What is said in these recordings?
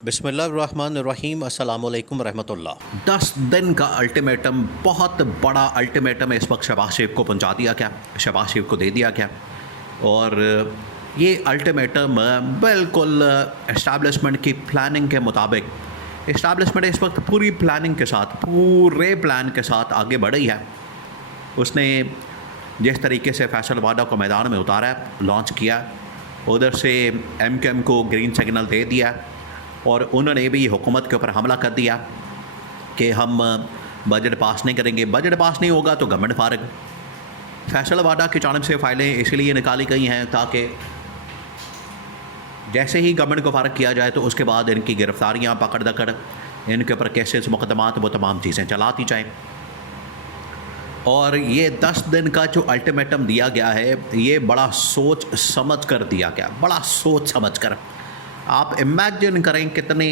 बिस्मिल्लाहिर्रहमानिर्रहीम अस्सलामुअलैकुम रहमतुल्लाह। 10 दिन का अल्टीमेटम, बहुत बड़ा अल्टीमेटम इस वक्त शहबाज शरीफ को पहुंचा दिया गया, शहबाज शरीफ को दे दिया गया। और ये अल्टीमेटम बिल्कुल इस्टेब्लिशमेंट की प्लानिंग के मुताबिक, इस्टेब्लिशमेंट इस वक्त पूरी प्लानिंग के साथ, पूरे प्लान के साथ आगे बढ़ी है। उसने जिस तरीके से फैसल वाडा को मैदान में उतारा, लॉन्च किया, उधर से MKM को ग्रीन सिग्नल दे दिया और उन्होंने भी हुकूमत के ऊपर हमला कर दिया कि हम बजट पास नहीं करेंगे, बजट पास नहीं होगा तो गवर्नमेंट फारग। फैसल वाडा की जानिब से फ़ाइलें इसलिए निकाली गई हैं ताकि जैसे ही गवर्नमेंट को फारग किया जाए तो उसके बाद इनकी गिरफ्तारियाँ, पकड़ दकड़, इनके ऊपर केसेस, मुकदमात, वो तमाम चीज़ें चलाती जाएँ। और ये 10 दिन का जो अल्टीमेटम दिया गया है, ये बड़ा सोच समझ कर दिया गया, बड़ा सोच समझ कर। आप इमेजिन करें कितनी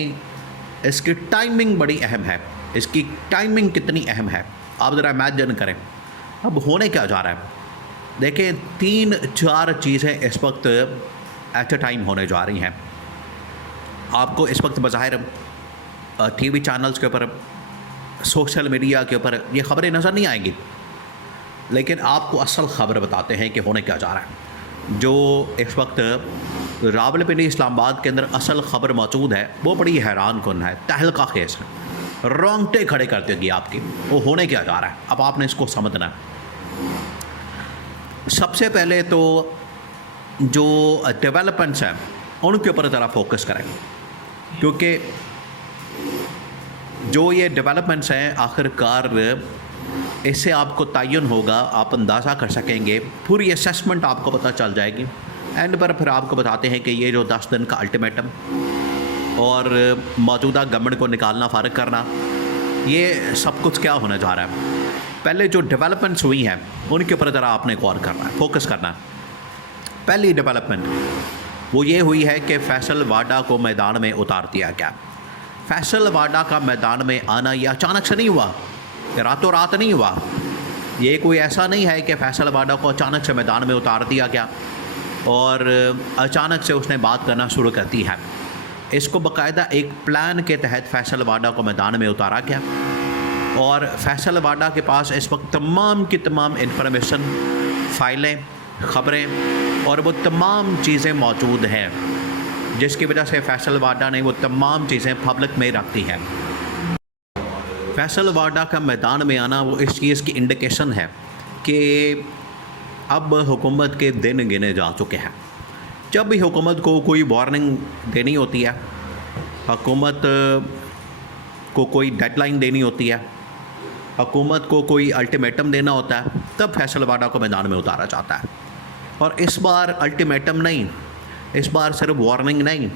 इसकी टाइमिंग बड़ी अहम है, इसकी टाइमिंग कितनी अहम है, आप ज़रा इमेजिन करें। अब होने क्या जा रहा है, देखें 3-4 चीज़ें इस वक्त एट अ टाइम होने जा रही हैं। आपको इस वक्त बज़ाहिर TV चैनल्स के ऊपर, सोशल मीडिया के ऊपर ये ख़बरें नज़र नहीं आएंगी, लेकिन आपको असल ख़बर बताते हैं कि होने क्या जा रहा है। जो इस वक्त रावलपिंडी इस्लामाबाद के अंदर असल ख़बर मौजूद है, वो बड़ी हैरान कुन है, तहलका खेस है, रोंगटे खड़े कर देगी आपकी। वो होने क्या जा रहा है, अब आपने इसको समझना है। सबसे पहले तो जो डेवलपमेंट्स हैं उनके ऊपर ज़रा फोकस करें, क्योंकि जो ये डेवलपमेंट्स हैं आखिरकार इससे आपको तयन होगा, आप अंदाज़ा कर सकेंगे, पूरी असेसमेंट आपको पता चल जाएगी। एंड पर फिर आपको बताते हैं कि ये जो 10 दिन का अल्टीमेटम और मौजूदा गवर्नमेंट को निकालना, फारग करना, ये सब कुछ क्या होने जा रहा है। पहले जो डेवलपमेंट्स हुई हैं उनके ऊपर ज़रा आपने गौर करना है, फोकस करना है। पहली डेवलपमेंट वो ये हुई है कि फैसल वाडा को मैदान में उतार दिया गया। फैसल वाडा का मैदान में आना ये अचानक से नहीं हुआ, रातों रात नहीं हुआ। ये कोई ऐसा नहीं है कि फैसल वाडा को अचानक से मैदान में उतार दिया गया और अचानक से उसने बात करना शुरू कर दी है। इसको बाकायदा एक प्लान के तहत फैसल वाडा को मैदान में उतारा गया और फैसल वाडा के पास इस वक्त तमाम की तमाम इंफॉर्मेशन, फ़ाइलें, ख़बरें और वो तमाम चीज़ें मौजूद हैं, जिसकी वजह से फैसल वाडा ने वो तमाम चीज़ें पब्लिक में रख दी हैं। फैसल वाडा का मैदान में आना वो इस चीज़ की इंडिकेशन है कि अब हुकूमत के दिन गिने जा चुके हैं। जब भी हुकूमत को कोई वार्निंग देनी होती है, हुकूमत को कोई डेडलाइन देनी होती है, हुकूमत को कोई अल्टीमेटम देना होता है, तब फैसल वाडा को मैदान में उतारा जाता है। और इस बार अल्टीमेटम नहीं, इस बार सिर्फ वार्निंग नहीं,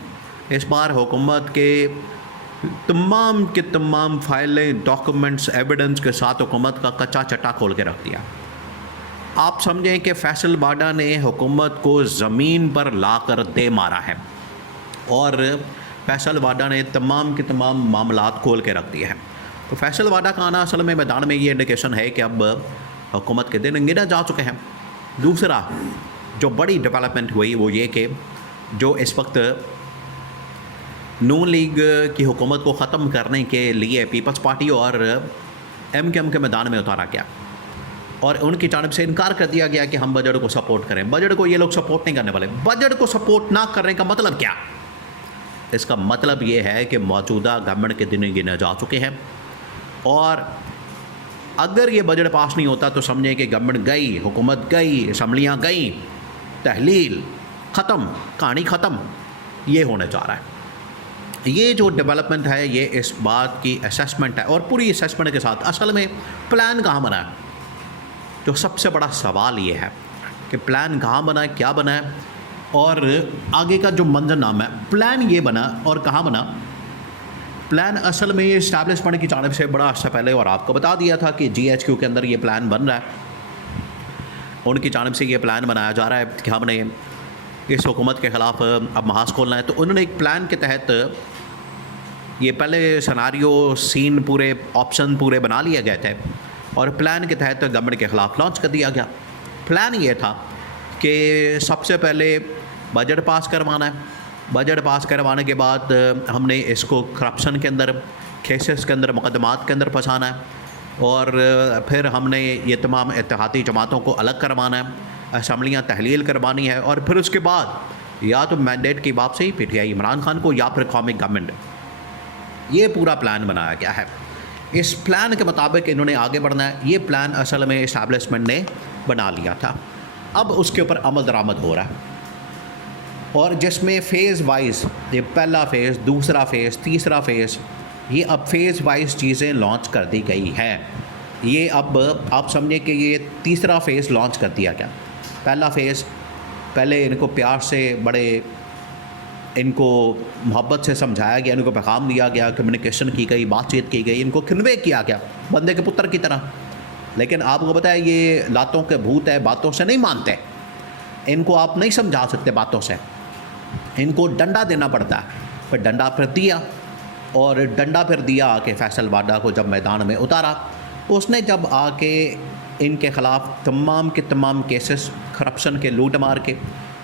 इस बार हुकूमत के तमाम के तमाम फाइलें, डॉक्यूमेंट्स, एविडेंस के साथ हुकूमत का कच्चा चट्टा खोल के रख दिया। आप समझें कि फैसल वाडा ने हुकूमत को ज़मीन पर ला कर दे मारा है और फैसल वाडा ने तमाम के तमाम मामलात खोल के रख दिए हैं। तो फैसल वाडा का आना असल में मैदान में ये इंडिकेशन है कि अब हुकूमत के दिन गिने जा चुके हैं। दूसरा जो बड़ी डेवलपमेंट हुई वो ये कि जो इस वक्त नून लीग की हुकूमत को ख़त्म करने के लिए पीपल्स पार्टी और MKM के मैदान में उतारा गया और उनकी जानिब से इनकार कर दिया गया कि हम बजट को सपोर्ट करें। बजट को ये लोग सपोर्ट नहीं करने वाले। बजट को सपोर्ट ना करने का मतलब क्या? इसका मतलब ये है कि मौजूदा गवर्नमेंट के दिन गिने जा चुके हैं और अगर ये बजट पास नहीं होता तो समझें कि गवर्नमेंट गई, हुकूमत गई, असम्बलियाँ गई, तहलील ख़त्म, कहानी ख़त्म। ये होने जा रहा है। ये जो डेवलपमेंट है ये इस बात की असेसमेंट है और पूरी असेसमेंट के साथ असल में प्लान कहाँ बना है। जो सबसे बड़ा सवाल ये है कि प्लान कहाँ बना है, क्या बना है और आगे का जो मंजरनामा है। प्लान ये बना और कहाँ बना। प्लान असल में ये इस्टेब्लिशमेंट की जानिब से बड़ा अर्सा पहले और आपको बता दिया था कि GHQ के अंदर ये प्लान बन रहा है। उनकी जानिब से ये प्लान बनाया जा रहा है कि हमने इस हुकूमत के ख़िलाफ़ अब महाज खोलना है। तो उन्होंने एक प्लान के तहत ये पहले सिनारियो, सीन, पूरे ऑप्शन पूरे बना लिए गए थे और प्लान के तहत गवर्नमेंट के ख़िलाफ़ लॉन्च कर दिया गया। प्लान ये था कि सबसे पहले बजट पास करवाना है, बजट पास करवाने के बाद हमने इसको करप्शन के अंदर, केसेस के अंदर, मुकदमात के अंदर फंसाना है और फिर हमने ये तमाम इत्तेहादी जमातों को अलग करवाना है, असम्बलियाँ तहलील करवानी है और फिर उसके बाद या तो मैंडेट की वापसी PTI इमरान खान को या फिर कौमी गवर्नमेंट। ये पूरा प्लान बनाया गया है। इस प्लान के मुताबिक इन्होंने आगे बढ़ना है। ये प्लान असल में इस्टेब्लिशमेंट ने बना लिया था, अब उसके ऊपर अमल दरामद हो रहा है और जिसमें फ़ेज़ वाइज, ये पहला फ़ेज़, दूसरा फ़ेज़, तीसरा फ़ेज़, ये अब फ़ेज़ वाइज चीज़ें लॉन्च कर दी गई हैं। ये अब आप समझिए कि ये तीसरा फ़ेज़ लॉन्च कर दिया गया। पहला फ़ेज़, पहले इनको प्यार से, बड़े इनको मोहब्बत से समझाया गया, इनको पैगाम दिया गया, कम्युनिकेशन की गई, बातचीत की गई, इनको कन्वे किया गया बंदे के पुत्र की तरह। लेकिन आपको पता है ये लातों के भूत है, बातों से नहीं मानते, इनको आप नहीं समझा सकते बातों से, इनको डंडा देना पड़ता है। फिर डंडा फिर दिया और डंडा फिर दिया आके फैसल वाडा को जब मैदान में उतारा, उसने जब आके इनके ख़िलाफ़ तमाम के तमाम केसेस, करप्शन के, लूट मार के,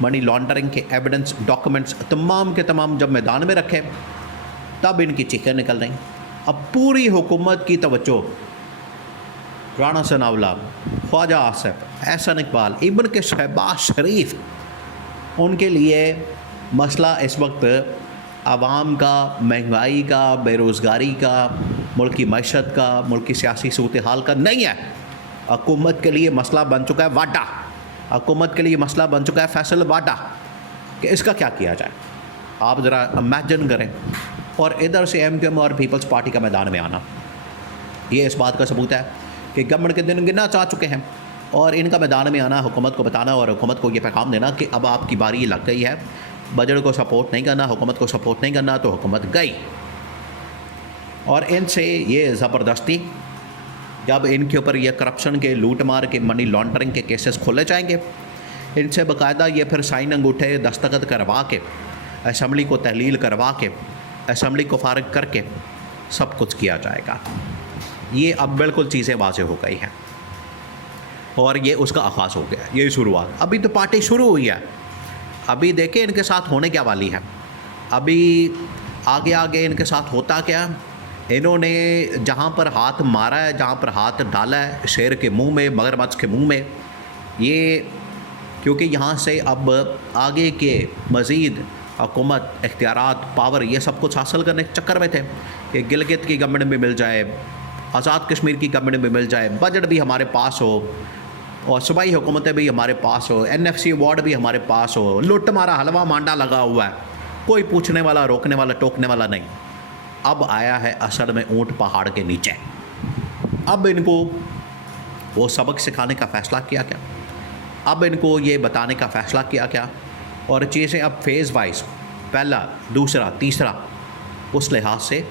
मनी लॉन्ड्रिंग के एविडेंस, डॉक्यूमेंट्स तमाम के तमाम जब मैदान में रखे, तब इनकी चीखें निकल रही। अब पूरी हुकूमत की तवज्जो राना सनाउल्लाह, ख्वाजा आसिफ, एहसन इकबाल, इब्न के शहबाज शरीफ, उनके लिए मसला इस वक्त आवाम का, महंगाई का, बेरोज़गारी का, मुल्क की मईशत का, मुल्क की सियासी सूरत हाल का नहीं है। हुकूमत के लिए मसला बन चुका है वाडा, हुकूमत के लिए मसला बन चुका है फैसल वाडा कि इसका क्या किया जाए। आप ज़रा इमेजिन करें। और इधर से MKM और पीपल्स पार्टी का मैदान में आना, ये इस बात का सबूत है कि गवर्नमेंट के दिन गिनना चाह चुके हैं और इनका मैदान में आना, हुकूमत को बताना और हुकूमत को ये पैगाम देना कि अब आपकी बारी लग गई है, बजट को सपोर्ट नहीं करना, हुकूमत को सपोर्ट नहीं करना तो हुकूमत गई। और इनसे ये ज़बरदस्ती जब इनके ऊपर ये करप्शन के, लूट मार के, मनी लॉन्ड्रिंग के केसेस खोले जाएंगे, इनसे बाकायदा ये फिर साइन अंगूठे दस्तखत करवा के, असम्बली को तहलील करवा के, असम्बली को फारिग करके सब कुछ किया जाएगा। ये अब बिल्कुल चीज़ें वाज़ेह हो गई हैं और ये उसका आगाज़ हो गया, ये शुरुआत। अभी तो पार्टी शुरू हुई है, अभी देखें इनके साथ होने क्या वाली है। अभी आगे आगे इनके साथ होता क्या, इन्होंने जहाँ पर हाथ मारा है, जहाँ पर हाथ डाला है, शेर के मुंह में, मगरमच्छ के मुंह में, ये क्योंकि यहाँ से अब आगे के मज़ीद हुकूमत, इख्तियारात, पावर, ये सब कुछ हासिल करने के चक्कर में थे कि गिलगित की गवर्नमेंट भी मिल जाए, आज़ाद कश्मीर की गवर्नमेंट भी मिल जाए, बजट भी हमारे पास हो और सूबाई हुकूमतें भी हमारे पास हो, NFC अवार्ड भी हमारे पास हो, लुट मारा हलवा मांडा लगा हुआ है, कोई पूछने वाला, रोकने वाला, टोकने वाला नहीं। अब आया है असल में ऊँट पहाड़ के नीचे। अब इनको वो सबक सिखाने का फ़ैसला किया गया, अब इनको ये बताने का फ़ैसला किया गया और चीज़ें अब फ़ेज़ वाइज, पहला, दूसरा, तीसरा, उस लिहाज से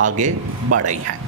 आगे बढ़ रही हैं।